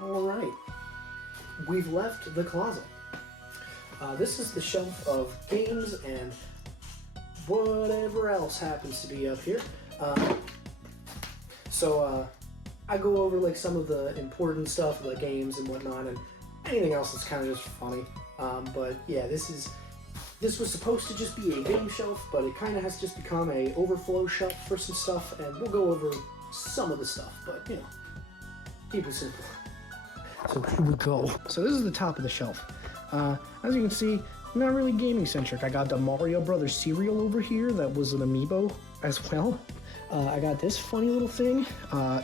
Alright, we've left the closet. This is the shelf of games and whatever else happens to be up here. I go over like some of the important stuff, the games and whatnot, and anything else that's kind of just funny. But yeah, this was supposed to just be a game shelf, but it kind of has just become a overflow shelf for some stuff, and we'll go over some of the stuff, but you know, keep it simple. So here we go. So this is the top of the shelf. As you can see, not really gaming centric. I got the Mario Brothers cereal over here that was an amiibo as well. I got this funny little thing.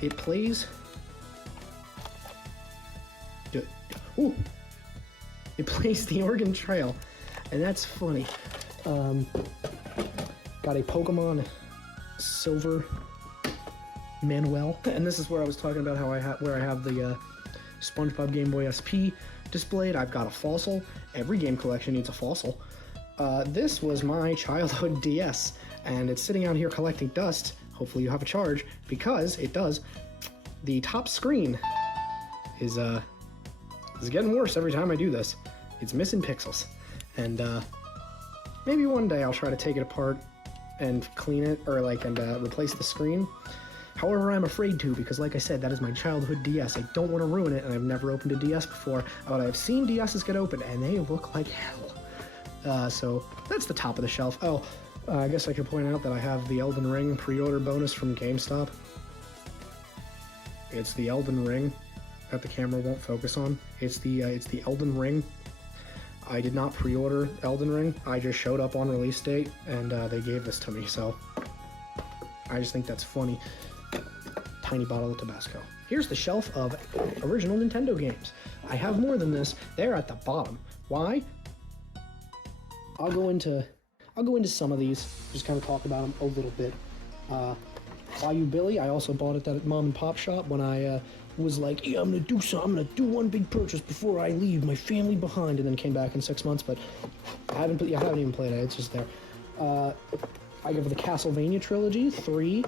It plays. Ooh! It plays the Oregon Trail, and that's funny. Got a Pokemon Silver Manuel, and this is where I was talking about how I have the SpongeBob Game Boy SP displayed. I've got a fossil. Every game collection needs a fossil. This was my childhood DS, and it's sitting out here collecting dust. Hopefully you have a charge, because it does. The top screen is getting worse every time I do this. It's missing pixels, and maybe one day I'll try to take it apart and clean it, or replace the screen. However, I'm afraid to, because like I said, that is my childhood DS. I don't want to ruin it, and I've never opened a DS before, but I've seen DSs get opened, and they look like hell. So that's the top of the shelf. Oh, I guess I could point out that I have the Elden Ring pre-order bonus from GameStop. It's the Elden Ring that the camera won't focus on. It's the Elden Ring. I did not pre-order Elden Ring. I just showed up on release date, and they gave this to me, so I just think that's funny. Tiny bottle of Tabasco. Here's the shelf of original Nintendo games. I have more than this. They're at the bottom. Why? I'll go into some of these, just kind of talk about them a little bit. Bayou Billy, I also bought it at mom and pop shop when I was like, yeah, I'm gonna do one big purchase before I leave my family behind, and then came back in 6 months, but I haven't even played it, it's just there. I give the Castlevania trilogy, three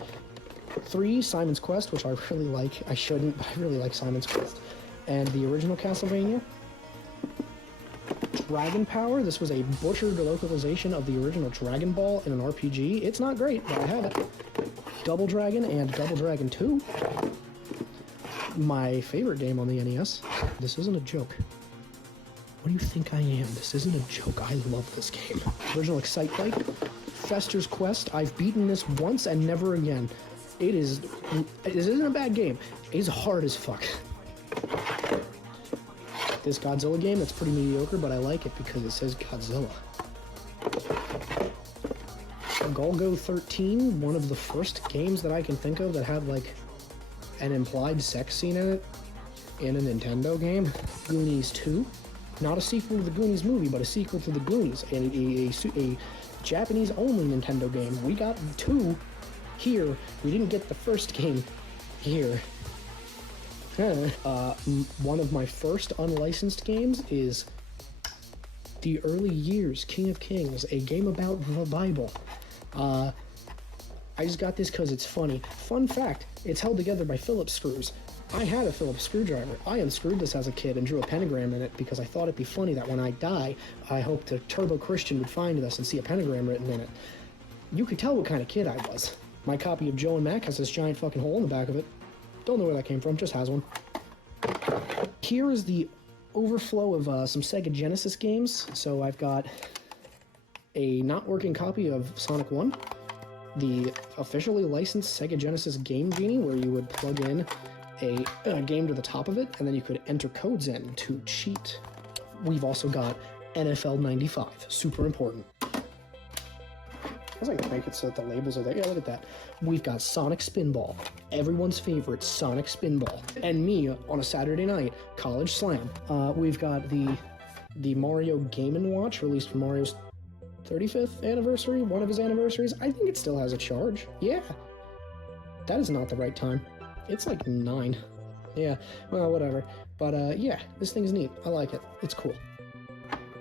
Simon's Quest, which I really like. I shouldn't, but I really like Simon's Quest. And the original Castlevania. Dragon Power, this was a butchered localization of the original Dragon Ball in an RPG. It's not great, but I have it. Double Dragon and Double Dragon 2. My favorite game on the NES. This isn't a joke. What do you think I am? This isn't a joke. I love this game. Original Excite Bike. Fester's Quest. I've beaten this once and never again. It isn't a bad game. It's hard as fuck. This Godzilla game, that's pretty mediocre, but I like it because it says Godzilla. Golgo 13, one of the first games that I can think of that had like an implied sex scene in it in a Nintendo game. Goonies 2, not a sequel to the Goonies movie, but a sequel to the Goonies, and a Japanese-only Nintendo game. We got 2 here. We didn't get the first game here. One of my first unlicensed games is The Early Years, King of Kings, a game about the Bible. I just got this because it's funny. Fun fact, it's held together by Phillips screws. I had a Phillips screwdriver. I unscrewed this as a kid and drew a pentagram in it because I thought it'd be funny that when I die, I hoped a Turbo Christian would find this and see a pentagram written in it. You could tell what kind of kid I was. My copy of Joe and Mac has this giant fucking hole in the back of it. Don't know where that came from, just has one. Here is the overflow of some Sega Genesis games. So I've got a not working copy of Sonic 1, the officially licensed Sega Genesis Game Genie, where you would plug in a game to the top of it, and then you could enter codes in to cheat. We've also got NFL 95, super important. I guess I can make it so that the labels are there. Yeah, look at that. We've got Sonic Spinball, everyone's favorite Sonic Spinball. And me, on a Saturday night, College Slam. We've got the Mario Game & Watch, released for Mario's 35th anniversary, one of his anniversaries. I think it still has a charge. Yeah. That is not the right time. It's like 9. Yeah, well, whatever. But, yeah, this thing's neat. I like it. It's cool.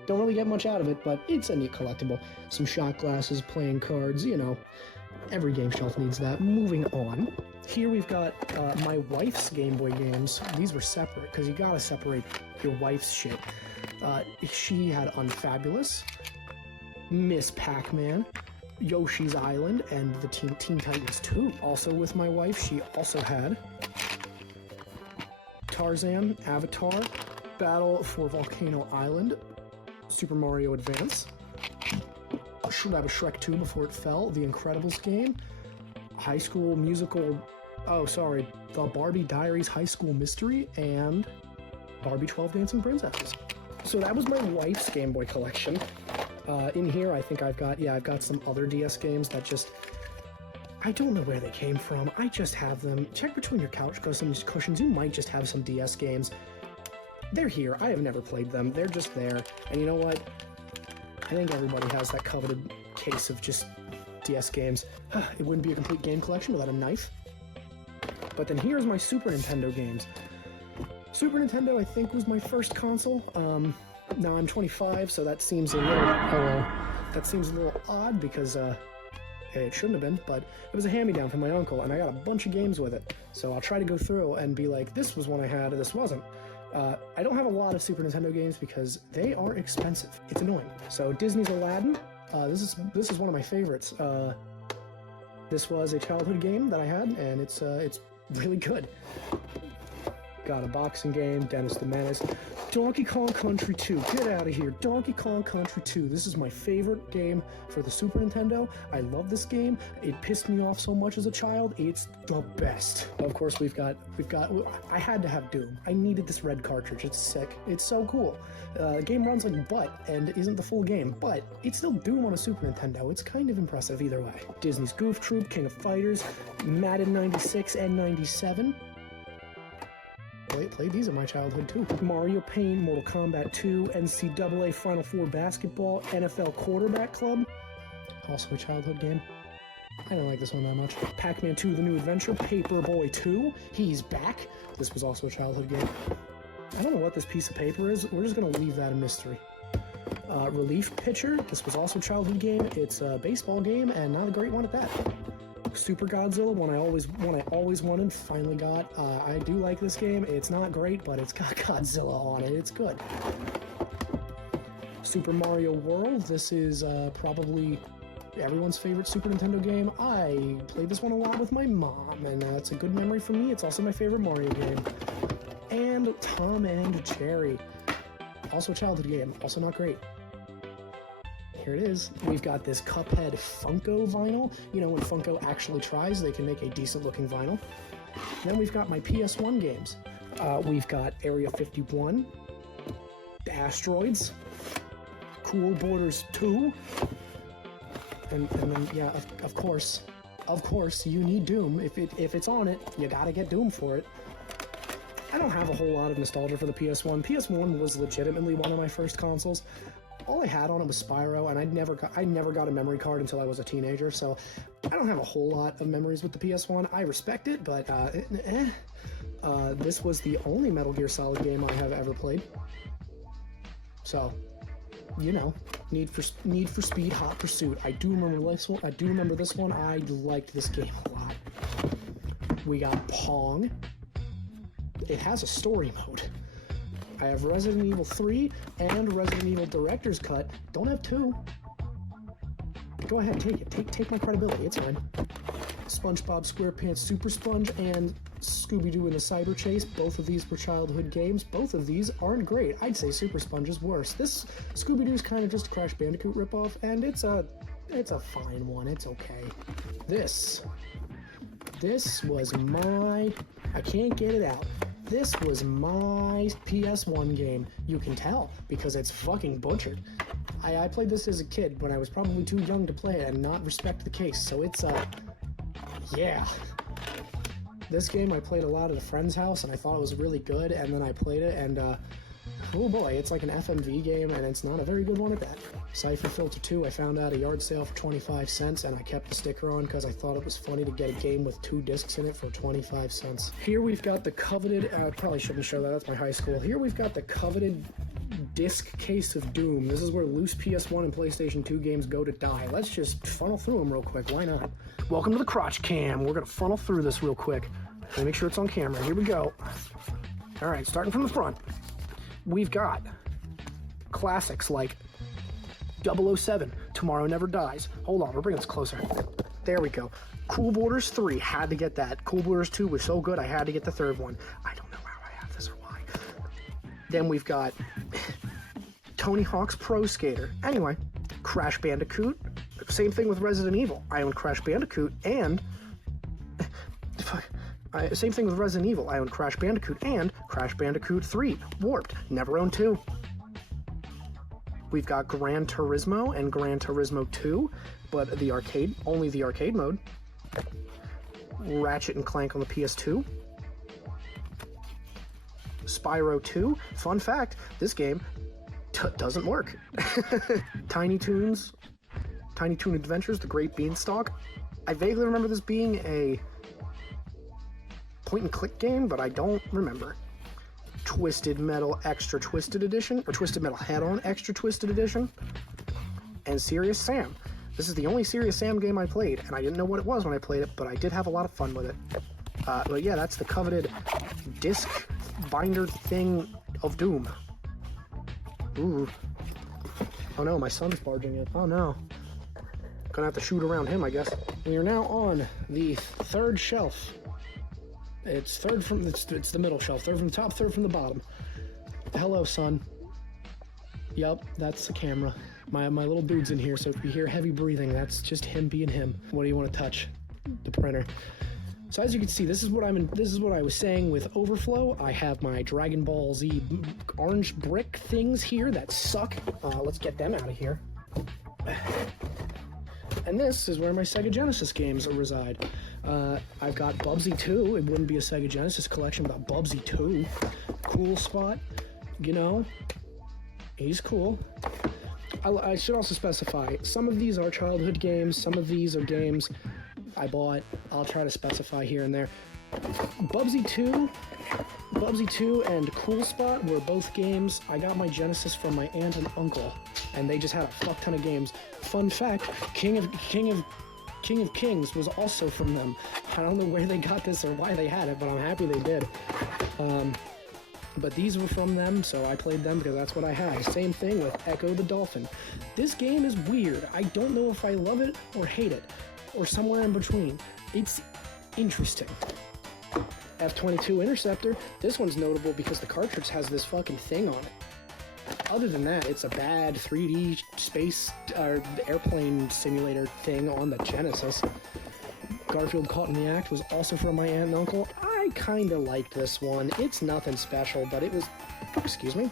Don't really get much out of it, but it's a neat collectible. Some shot glasses, playing cards, you know. Every game shelf needs that. Moving on. Here we've got my wife's Game Boy games. These were separate, because you gotta separate your wife's shit. She had Unfabulous, Miss Pac-Man, Yoshi's Island, and the Teen Titans 2. Also with my wife, she also had Tarzan, Avatar, Battle for Volcano Island, Super Mario Advance, should have a Shrek 2 before it fell, The Incredibles game, High School Musical, the Barbie Diaries High School Mystery, and Barbie 12 Dancing Princesses. So that was my wife's Game Boy collection. In here, I think I've got some other DS games that just, I don't know where they came from. I just have them. Check between your couch cushions. You might just have some DS games. They're here. I have never played them. They're just there. And you know what? I think everybody has that coveted case of just DS games. It wouldn't be a complete game collection without a knife. But then here's my Super Nintendo games. Super Nintendo, I think, was my first console. Now I'm 25, so that seems a little odd because it shouldn't have been, but it was a hand-me-down from my uncle, and I got a bunch of games with it. So I'll try to go through and be like, this was one I had, this wasn't. I don't have a lot of Super Nintendo games because they are expensive. It's annoying. So Disney's Aladdin. This is one of my favorites. This was a childhood game that I had, and it's really good. Got a boxing game, Dennis the Menace. Donkey Kong Country 2, get out of here. Donkey Kong Country 2, this is my favorite game for the Super Nintendo. I love this game. It pissed me off so much as a child. It's the best. Of course, we've got, I had to have Doom. I needed this red cartridge, it's sick. It's so cool. The game runs like butt and isn't the full game, but it's still Doom on a Super Nintendo. It's kind of impressive either way. Disney's Goof Troop, King of Fighters, Madden 96 and 97. Played these in my childhood too. Mario Paint, Mortal Kombat 2, NCAA Final Four Basketball, NFL Quarterback Club, also a childhood game. I didn't like this one that much. Pac-Man 2, The New Adventure, Paperboy 2, he's back. This was also a childhood game. I don't know what this piece of paper is. We're just gonna leave that a mystery. Relief Pitcher, this was also a childhood game. It's a baseball game and not a great one at that. Super Godzilla, one I always wanted, finally got. I do like this game. It's not great, but it's got Godzilla on it. It's good. Super Mario World, this is probably everyone's favorite Super Nintendo game. I played this one a lot with my mom, and it's a good memory for me. It's also my favorite Mario game. And Tom and Jerry, also a childhood game, also not great. Here it is. We've got this Cuphead Funko vinyl. You know, when Funko actually tries, they can make a decent looking vinyl. Then we've got my PS1 games. We've got Area 51, Asteroids, Cool Borders 2, and then, yeah, of course, you need Doom. If it's on it, you gotta get Doom for it. I don't have a whole lot of nostalgia for the PS1. PS1 was legitimately one of my first consoles. All I had on it was Spyro, and I never got a memory card until I was a teenager, so I don't have a whole lot of memories with the PS1. I respect it, but this was the only Metal Gear Solid game I have ever played. So, you know, Need for Speed, Hot Pursuit. I do remember this one. I liked this game a lot. We got Pong. It has a story mode. I have Resident Evil 3 and Resident Evil Director's Cut. Don't have 2. Go ahead, take it. Take my credibility. It's fine. SpongeBob SquarePants Super Sponge and Scooby-Doo and the Cyber Chase. Both of these were childhood games. Both of these aren't great. I'd say Super Sponge is worse. This Scooby-Doo's kind of just a Crash Bandicoot ripoff, and it's a fine one. It's okay. This was my... I can't get it out. This was my PS1 game. You can tell, because it's fucking butchered. I played this as a kid when I was probably too young to play it and not respect the case, so it's, yeah. This game I played a lot at a friend's house, and I thought it was really good, and then I played it, and, oh boy, it's like an FMV game, and it's not a very good one at that. Cypher Filter 2, I found out at a yard sale for 25 cents, and I kept the sticker on because I thought it was funny to get a game with 2 discs in it for 25 cents. Here we've got the coveted, I probably shouldn't show that, that's my high school. Here we've got the coveted disc case of doom. This is where loose PS1 and PlayStation 2 games go to die. Let's just funnel through them real quick. Why not? Welcome to the crotch cam. We're gonna funnel through this real quick. Let me make sure it's on camera. Here we go. All right, starting from the front. We've got classics like 007, Tomorrow Never Dies. Hold on, we're bringing this closer. There we go. Cool Borders 3, had to get that. Cool Borders 2 was so good, I had to get the third one. I don't know how I have this or why. Then we've got Tony Hawk's Pro Skater. Anyway, Crash Bandicoot. Same thing with Resident Evil. I own Crash Bandicoot and... same thing with Resident Evil. I own Crash Bandicoot and Crash Bandicoot 3. Warped. Never owned 2. We've got Gran Turismo and Gran Turismo 2, but the arcade, only the arcade mode. Ratchet and Clank on the PS2. Spyro 2. Fun fact, this game doesn't work. Tiny Toon Adventures, The Great Beanstalk. I vaguely remember this being a point-and-click game, but I don't remember. Twisted Metal Extra Twisted Edition, or Twisted Metal Head-On Extra Twisted Edition, and Serious Sam. This is the only Serious Sam game I played, and I didn't know what it was when I played it, but I did have a lot of fun with it. But yeah, that's the coveted disc binder thing of doom. Ooh. Oh no, my son's barging in. Oh no. Gonna have to shoot around him, I guess. We are now on the third shelf. It's third from, it's the middle shelf. Third from the top, third from the bottom. Hello, son. Yup, that's the camera. My little dude's in here, so if you hear heavy breathing, that's just him being him. What do you want to touch? The printer. So as you can see, this is what I was saying with overflow. I have my Dragon Ball Z orange brick things here that suck. Let's get them out of here. And this is where my Sega Genesis games reside. I've got Bubsy 2. It wouldn't be a Sega Genesis collection without Bubsy 2. Cool spot. You know, he's cool. I should also specify, some of these are childhood games, some of these are games I bought. I'll try to specify here and there. Bubsy 2 and Cool Spot were both games. I got my Genesis from my aunt and uncle, and they just had a fuck ton of games. Fun fact, King of Kings was also from them. I don't know where they got this or why they had it, but I'm happy they did. But these were from them, so I played them because that's what I had. Same thing with Echo the Dolphin. This game is weird. I don't know if I love it or hate it, or somewhere in between. It's interesting. F-22 Interceptor. This one's notable because the cartridge has this fucking thing on it. Other than that, it's a bad 3D space airplane simulator thing on the Genesis. Garfield Caught in the Act was also from my aunt and uncle. I kinda liked this one. It's nothing special, but it was... Excuse me?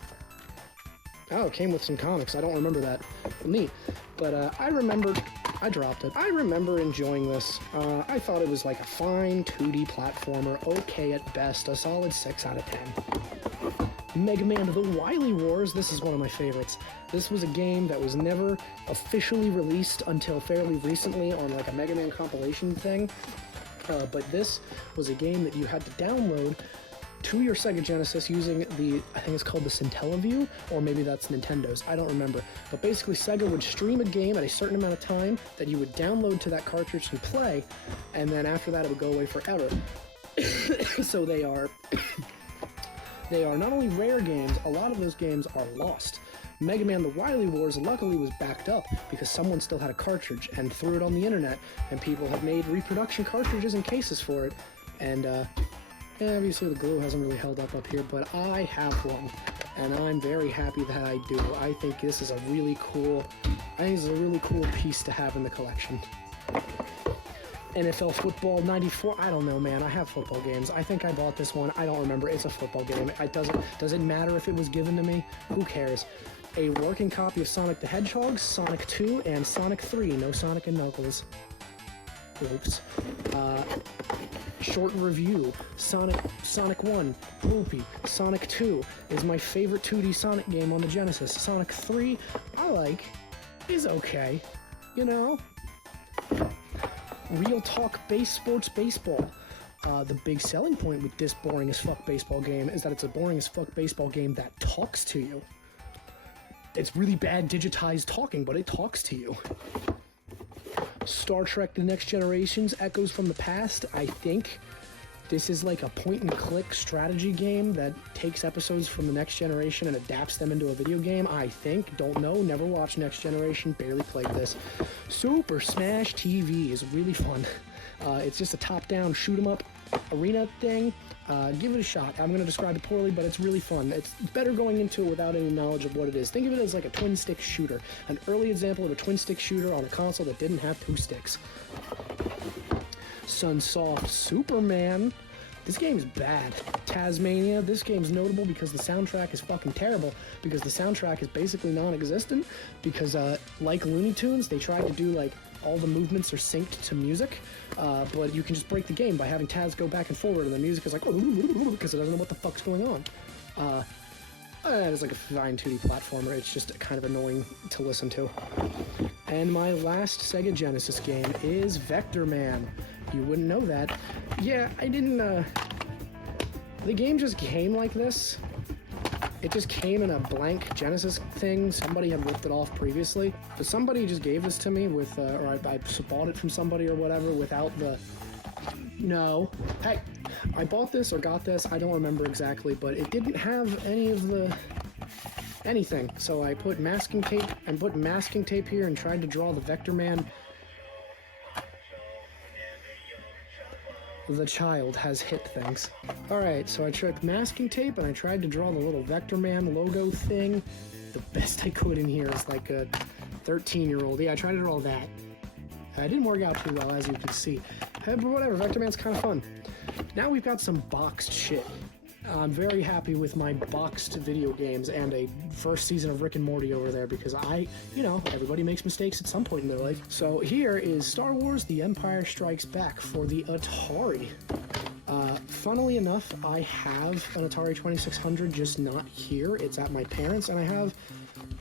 Oh, it came with some comics. I don't remember that. Neat. But I dropped it. I remember enjoying this. I thought it was like a fine 2D platformer, okay at best, a solid 6 out of 10. Mega Man The Wily Wars, this is one of my favorites. This was a game that was never officially released until fairly recently on like a Mega Man compilation thing. But this was a game that you had to download to your Sega Genesis using the, I think it's called the Centellaview, or maybe that's Nintendo's, I don't remember. But basically Sega would stream a game at a certain amount of time that you would download to that cartridge and play, and then after that it would go away forever. So they are not only rare games, a lot of those games are lost. Mega Man The Wily Wars luckily was backed up because someone still had a cartridge and threw it on the internet, and people have made reproduction cartridges and cases for it, and obviously the glue hasn't really held up here, but I have one, and I'm very happy that I do. I think this is a really cool piece to have in the collection. NFL Football 94, I don't know, man. I have football games. I think I bought this one. I don't remember. It's a football game. Does it matter if it was given to me? Who cares? A working copy of Sonic the Hedgehog, Sonic 2, and Sonic 3. No Sonic and Knuckles. Oops. Short review. Sonic 1, poopy. Sonic 2 is my favorite 2D Sonic game on the Genesis. Sonic 3, I like, is okay. You know? Real Talk Sports Baseball. The big selling point with this boring as fuck baseball game is that it's a boring as fuck baseball game that talks to you. It's really bad digitized talking, but it talks to you. Star Trek The Next Generations, Echoes from the Past, I think. This is like a point-and-click strategy game that takes episodes from The Next Generation and adapts them into a video game, I think. Don't know, never watched Next Generation, barely played this. Super Smash TV is really fun. It's just a top-down shoot-'em-up arena thing. Give it a shot. I'm going to describe it poorly, but it's really fun. It's better going into it without any knowledge of what it is. Think of it as like a twin-stick shooter. An early example of a twin-stick shooter on a console that didn't have 2 sticks. Sunsoft Superman. This game's bad. Tasmania. This game's notable because the soundtrack is fucking terrible. Because the soundtrack is basically non-existent. Because, like Looney Tunes, they tried to do, like, all the movements are synced to music. But you can just break the game by having Taz go back and forward, and the music is like, because it doesn't know what the fuck's going on. It's like a fine 2D platformer. It's just kind of annoying to listen to. And my last Sega Genesis game is Vector Man. You wouldn't know that. Yeah, I didn't, the game just came like this. It just came in a blank Genesis thing. Somebody had ripped it off previously. But somebody just gave this to me with, or I bought it from somebody or whatever without the... No. Hey, I bought this or got this, I don't remember exactly, but it didn't have any of the... anything. So I put masking tape here and tried to draw the Vector Man. The child has hit things. Alright, so I tried masking tape and I tried to draw the little Vector Man logo thing. The best I could in here is like a 13-year-old. Yeah, I tried to draw that. It didn't work out too well, as you can see. But whatever, Vector Man's kind of fun. Now we've got some boxed shit. I'm very happy with my boxed video games and a first season of Rick and Morty over there because everybody makes mistakes at some point in their life. So here is Star Wars The Empire Strikes Back for the Atari. Funnily enough, I have an Atari 2600, just not here. It's at my parents', and I have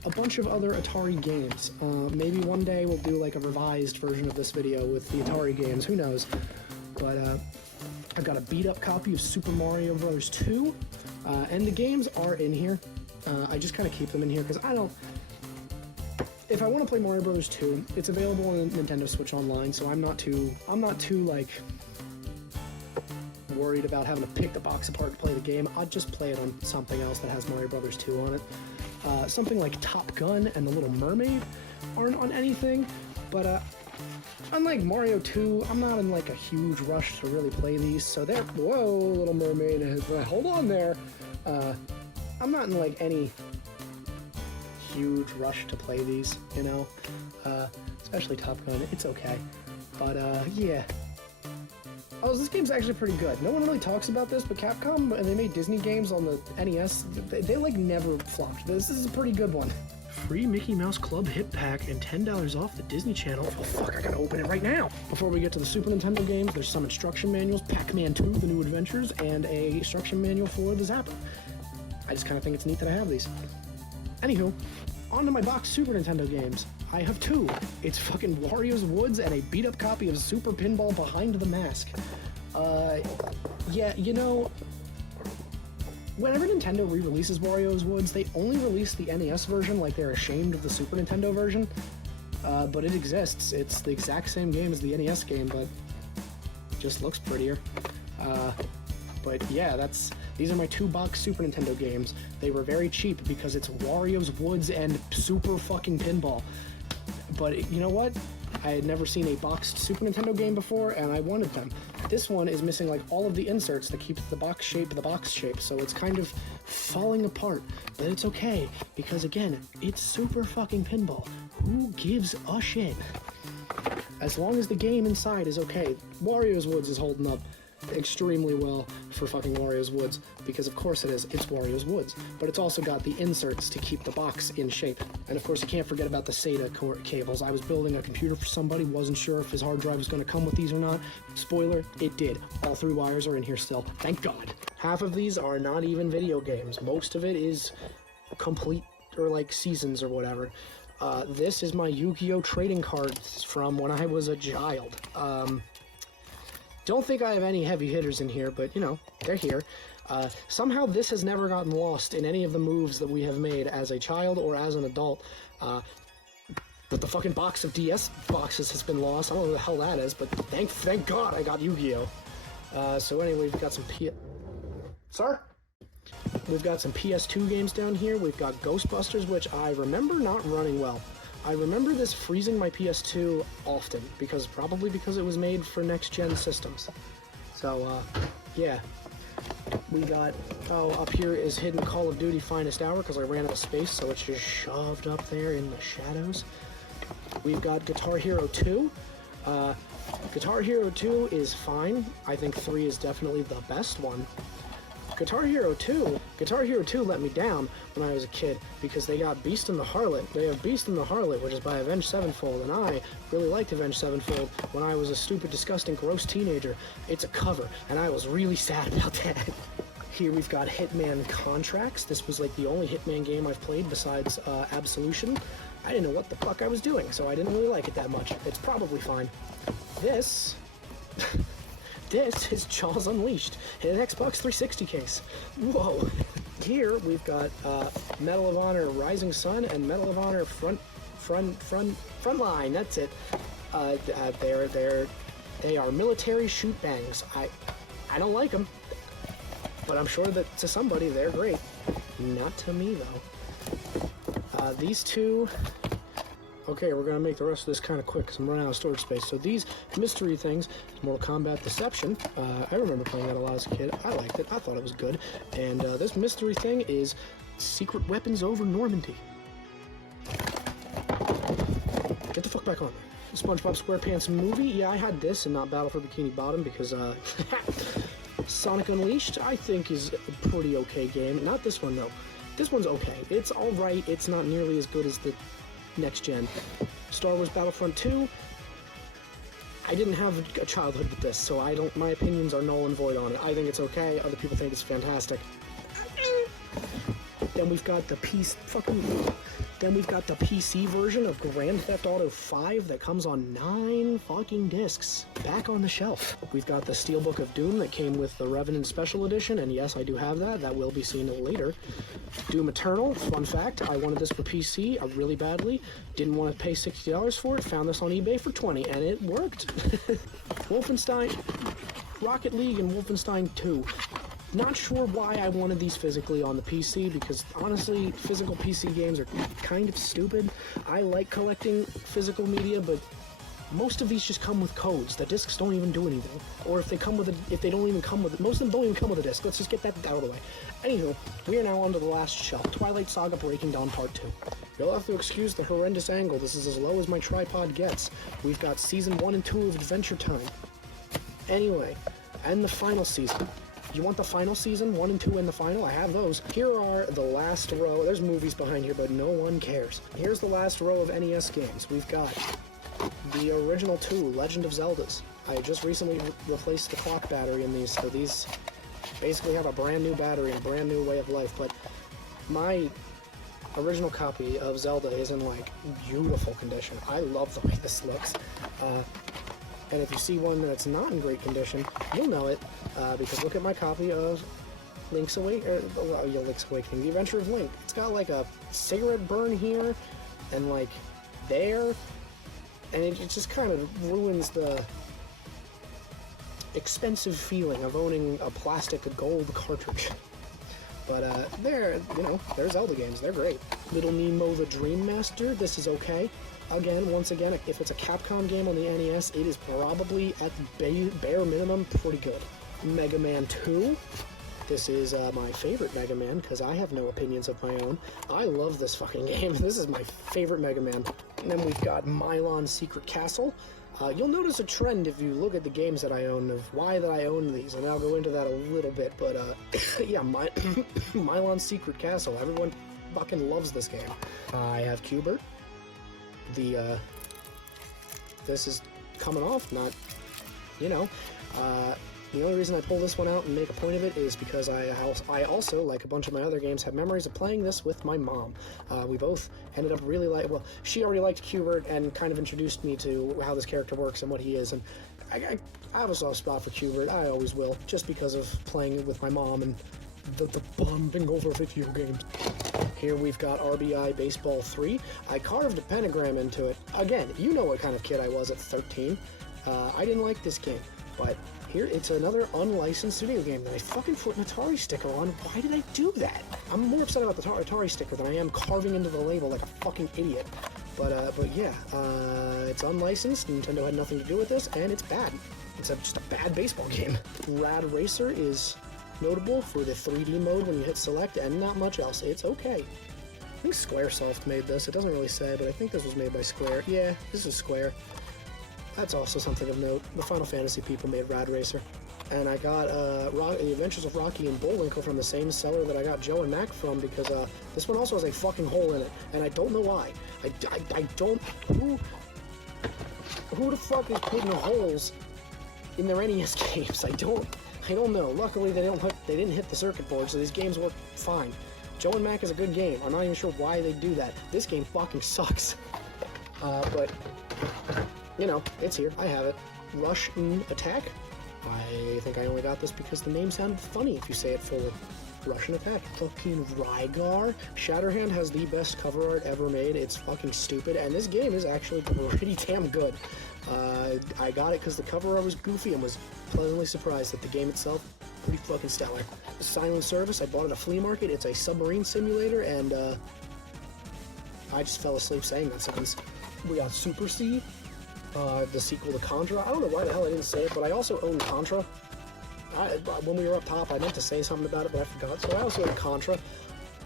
a bunch of other Atari games. Maybe one day we'll do like a revised version of this video with the Atari games, who knows. But, I've got a beat-up copy of Super Mario Bros. 2, and the games are in here. I just kind of keep them in here because I don't... If I want to play Mario Bros. 2, it's available on Nintendo Switch Online, so I'm not too like worried about having to pick the box apart to play the game. I'd just play it on something else that has Mario Bros. 2 on it. Something like Top Gun and The Little Mermaid aren't on anything, but unlike Mario 2, I'm not in like a huge rush to really play these, so they're... Whoa, Little Mermaid, hold on there. I'm not in like any huge rush to play these, you know? Especially Top Gun, it's okay. But, yeah. Oh, this game's actually pretty good. No one really talks about this, but Capcom, and they made Disney games on the NES, they like never flopped. This is a pretty good one. Free Mickey Mouse Club Hit Pack and $10 off the Disney Channel. Oh fuck, I gotta open it right now! Before we get to the Super Nintendo games, there's some instruction manuals, Pac-Man 2, The New Adventures, and a instruction manual for the Zapper. I just kinda think it's neat that I have these. Anywho, on to my boxed Super Nintendo games. I have 2. It's fucking Wario's Woods and a beat-up copy of Super Pinball Behind the Mask. Yeah, you know... Whenever Nintendo re-releases Wario's Woods, they only release the NES version like they're ashamed of the Super Nintendo version. But it exists. It's the exact same game as the NES game, but just looks prettier. But yeah, these are my 2 box Super Nintendo games. They were very cheap because it's Wario's Woods and Super fucking Pinball. But you know what? I had never seen a boxed Super Nintendo game before, and I wanted them. This one is missing like all of the inserts that keep the box shape, so it's kind of falling apart. But it's okay, because again, it's Super fucking Pinball. Who gives a shit? As long as the game inside is okay. Wario's Woods is holding up extremely well for fucking Wario's Woods, because of course it is, it's Wario's Woods. But it's also got the inserts to keep the box in shape. And of course you can't forget about the SATA cables. I was building a computer for somebody, wasn't sure if his hard drive was going to come with these or not. Spoiler, it did. All 3 wires are in here still, thank God. Half of these are not even video games. Most of it is complete, or like seasons or whatever. This is my Yu-Gi-Oh! Trading cards from when I was a child. Don't think I have any heavy hitters in here, but, you know, they're here. Somehow this has never gotten lost in any of the moves that we have made as a child or as an adult. But the fucking box of DS boxes has been lost. I don't know who the hell that is, but thank God I got Yu-Gi-Oh! So anyway, we've got some Sir? We've got some PS2 games down here. We've got Ghostbusters, which I remember not running well. I remember this freezing my PS2 often, probably because it was made for next-gen systems. So, yeah. We got, up here is hidden Call of Duty Finest Hour, because I ran out of space, so it's just shoved up there in the shadows. We've got Guitar Hero 2. Guitar Hero 2 is fine. I think 3 is definitely the best one. Guitar Hero 2 let me down when I was a kid because they got Beast and the Harlot. They have Beast and the Harlot, which is by Avenged Sevenfold, and I really liked Avenged Sevenfold when I was a stupid, disgusting, gross teenager. It's a cover, and I was really sad about that. Here we've got Hitman Contracts. This was like the only Hitman game I've played besides Absolution. I didn't know what the fuck I was doing, so I didn't really like it that much. It's probably fine. This... This is Jaws Unleashed in an Xbox 360 case. Whoa. Here we've got Medal of Honor Rising Sun and Medal of Honor Frontline. That's it. They are military shoot bangs. I don't like them, but I'm sure that to somebody they're great. Not to me though. These two. Okay, we're going to make the rest of this kind of quick because I'm running out of storage space. So these mystery things, Mortal Kombat Deception, I remember playing that a lot as a kid. I liked it. I thought it was good. And this mystery thing is Secret Weapons Over Normandy. Get the fuck back on. SpongeBob SquarePants movie. Yeah, I had this and not Battle for Bikini Bottom because Sonic Unleashed, I think, is a pretty okay game. Not this one, though. This one's okay. It's alright. It's not nearly as good as the next gen. Star Wars Battlefront 2, I didn't have a childhood with this, so my opinions are null and void on it. I think it's okay, other people think it's fantastic. Then we've got the PC version of Grand Theft Auto 5 that comes on 9 fucking discs. Back on the shelf. We've got the Steelbook of Doom that came with the Revenant Special Edition, and yes, I do have that. That will be seen later. Doom Eternal, fun fact, I wanted this for PC really badly. Didn't want to pay $60 for it. Found this on eBay for $20, and it worked. Wolfenstein, Rocket League, and Wolfenstein 2. Not sure why I wanted these physically on the PC, because honestly, physical PC games are kind of stupid. I like collecting physical media, but most of these just come with codes. The discs don't even do anything. Or if they don't even come with it, most of them don't even come with a disc. Let's just get that out of the way. Anywho, we are now on to the last shelf. Twilight Saga Breaking Dawn Part 2. You'll have to excuse the horrendous angle. This is as low as my tripod gets. We've got Season 1 and 2 of Adventure Time. Anyway, and the final season. You want the final season, 1 and 2 in the final? I have those. Here are the last row. There's movies behind here, but no one cares. Here's the last row of NES games. We've got the original 2, Legend of Zeldas. I just recently replaced the clock battery in these, so these basically have a brand new battery and a brand new way of life, but my original copy of Zelda is in, like, beautiful condition. I love the way this looks. And if you see one that's not in great condition, you'll know it, because look at my copy of Link's Awakening, The Adventure of Link. It's got like a cigarette burn here, and like there, and it just kind of ruins the expensive feeling of owning a plastic gold cartridge. But they're Zelda games, they're great. Little Nemo the Dream Master, this is okay. Once again, if it's a Capcom game on the NES, it is probably, at the bare minimum, pretty good. Mega Man 2. This is my favorite Mega Man, because I have no opinions of my own. I love this fucking game. This is my favorite Mega Man. And then we've got Milon's Secret Castle. You'll notice a trend if you look at the games that I own, of why that I own these, and I'll go into that a little bit, but yeah, Milon's Secret Castle. Everyone fucking loves this game. I have Q*bert. This is coming off, not, the only reason I pull this one out and make a point of it is because I also, like a bunch of my other games, have memories of playing this with my mom. We both ended up really she already liked Q*bert and kind of introduced me to how this character works and what he is, and I have a soft spot for Q*bert. I always will, just because of playing it with my mom and the bonding over video games. Here we've got RBI Baseball 3. I carved a pentagram into it. Again, you know what kind of kid I was at 13. I didn't like this game, but here it's another unlicensed video game that I fucking put an Atari sticker on. Why did I do that? I'm more upset about the Atari sticker than I am carving into the label like a fucking idiot. But yeah, it's unlicensed. Nintendo had nothing to do with this, and it's bad. It's just a bad baseball game. Rad Racer is notable for the 3D mode when you hit select, and not much else. It's okay. I think Squaresoft made this. It doesn't really say, but I think this was made by Square. Yeah, this is Square. That's also something of note. The Final Fantasy people made Rad Racer. And I got The Adventures of Rocky and Bullwinkle from the same seller that I got Joe and Mac from, because this one also has a fucking hole in it, and I don't know why. I don't... Who the fuck is putting holes in their NES games? I don't know. Luckily, they didn't hit the circuit board, so these games work fine. Joe and Mac is a good game. I'm not even sure why they do that. This game fucking sucks. But... you know, it's here. I have it. Russian Attack. I think I only got this because the name sounded funny if you say it fully. Russian Attack. Fucking Rygar. Shatterhand has the best cover art ever made. It's fucking stupid, and this game is actually pretty damn good. I got it because the cover art was goofy and was pleasantly surprised that the game itself pretty fucking stellar. Silent Service. I bought it at a flea market. It's a submarine simulator, and I just fell asleep saying that sentence. We got Super C. The sequel to Contra. I don't know why the hell I didn't say it, but I also own Contra. When we were up top, I meant to say something about it, but I forgot. So I also own Contra.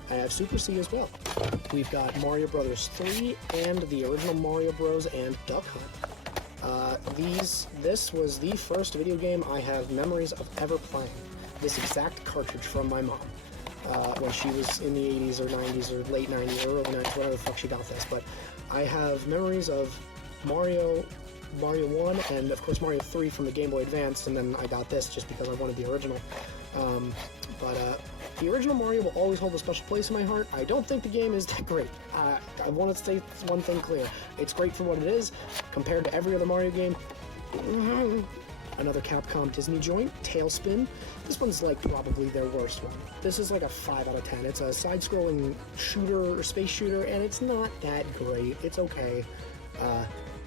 I have Super C as well. We've got Mario Brothers 3 and the original Mario Bros. And Duck Hunt. This was the first video game I have memories of ever playing. This exact cartridge from my mom. When she was in the 80s or 90s or late 90s or early 90s, whatever the fuck she got this. But I have memories of Mario 1, and of course Mario 3 from the Game Boy Advance, and then I got this just because I wanted the original. The original Mario will always hold a special place in my heart. I don't think the game is that great. I want to say one thing clear. It's great for what it is, compared to every other Mario game. Another Capcom Disney joint, Tailspin. This one's like probably their worst one. This is like a 5 out of 10. It's a side-scrolling shooter, or space shooter, and it's not that great. It's okay.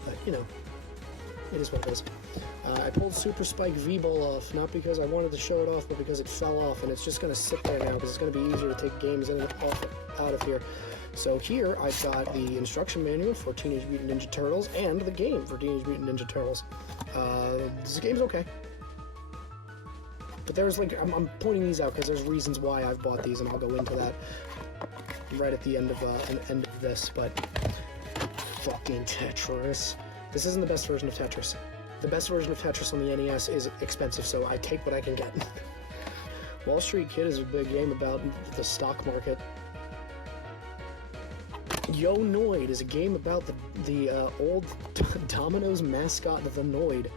But, you know, it is what it is. I pulled Super Spike V-Ball off, not because I wanted to show it off, but because it fell off, and it's just going to sit there now, because it's going to be easier to take games in and out of here. So here, I've got the instruction manual for Teenage Mutant Ninja Turtles, and the game for Teenage Mutant Ninja Turtles. This game's okay. But there's, like, I'm pointing these out because there's reasons why I've bought these, and I'll go into that right at the end of this, but... Fucking Tetris. This isn't the best version of Tetris. The best version of Tetris on the NES is expensive, so I take what I can get. Wall Street Kid is a big game about the stock market. Yo Noid is a game about the old Domino's mascot, the Noid.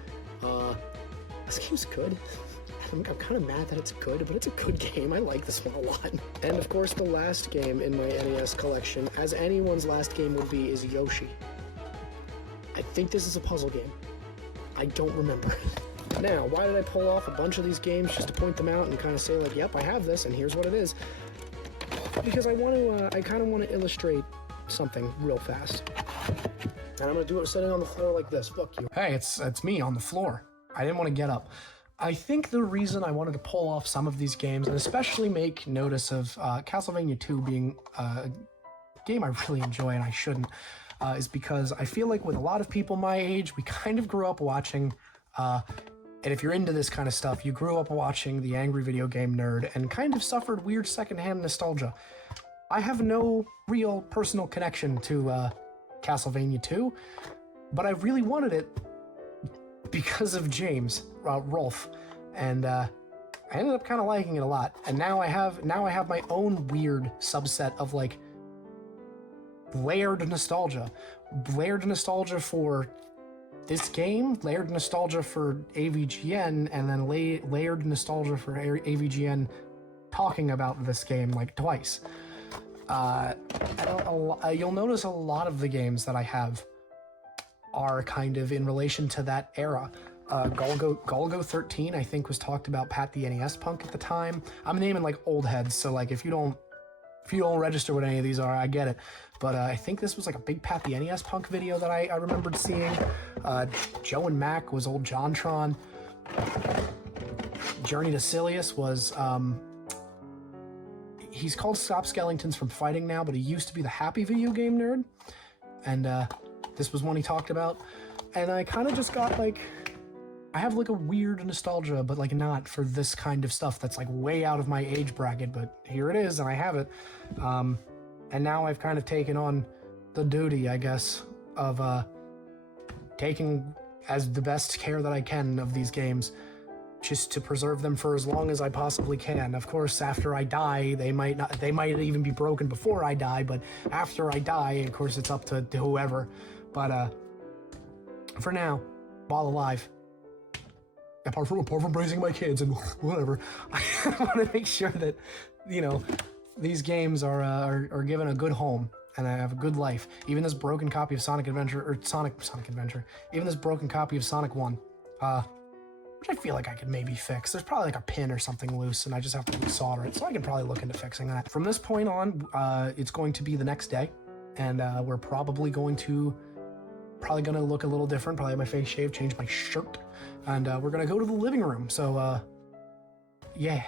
This game's good. I'm kind of mad that it's good, but it's a good game. I like this one a lot. And of course, the last game in my NES collection, as anyone's last game would be, is Yoshi. I think this is a puzzle game. I don't remember. Now, why did I pull off a bunch of these games just to point them out and kind of say, like, yep, I have this, and here's what it is? Because I kind of want to illustrate something real fast. And I'm going to do it sitting on the floor like this. Fuck you. Hey, it's me on the floor. I didn't want to get up. I think the reason I wanted to pull off some of these games, and especially make notice of Castlevania 2 being a game I really enjoy and I shouldn't, is because I feel like with a lot of people my age, we kind of grew up watching, and if you're into this kind of stuff, you grew up watching The Angry Video Game Nerd and kind of suffered weird secondhand nostalgia. I have no real personal connection to Castlevania 2, but I really wanted it because of James, Rolf, and I ended up kind of liking it a lot. And now I have my own weird subset of like layered nostalgia for this game, layered nostalgia for AVGN, and then layered nostalgia for AVGN talking about this game like twice. You'll notice a lot of the games that I have are kind of in relation to that era. Golgo 13, I think, was talked about Pat the NES Punk at the time. I'm naming like old heads, so like if you don't register what any of these are, I get it. But I think this was like a big Pat the NES Punk video that I remembered seeing. Joe and Mac was old JonTron. Journey to Silius was, he's called Stop Skellingtons from Fighting now, but he used to be the Happy Video Game Nerd. And this was one he talked about. And I kind of just got like, I have like a weird nostalgia, but like not for this kind of stuff that's like way out of my age bracket, but here it is and I have it. And now I've kind of taken on the duty, I guess, of taking as the best care that I can of these games, just to preserve them for as long as I possibly can. Of course, after I die, they might even be broken before I die, but after I die, of course, it's up to whoever. But for now, while alive, apart from raising my kids and whatever, I want to make sure that, you know, these games are given a good home and I have a good life. Even this broken copy of Sonic Adventure, or Sonic Adventure, even this broken copy of Sonic 1, which I feel like I could maybe fix. There's probably like a pin or something loose and I just have to solder it, so I can probably look into fixing that. From this point on, it's going to be the next day, and we're probably going to look a little different, probably have my face shaved, change my shirt, and we're gonna go to the living room, so yeah.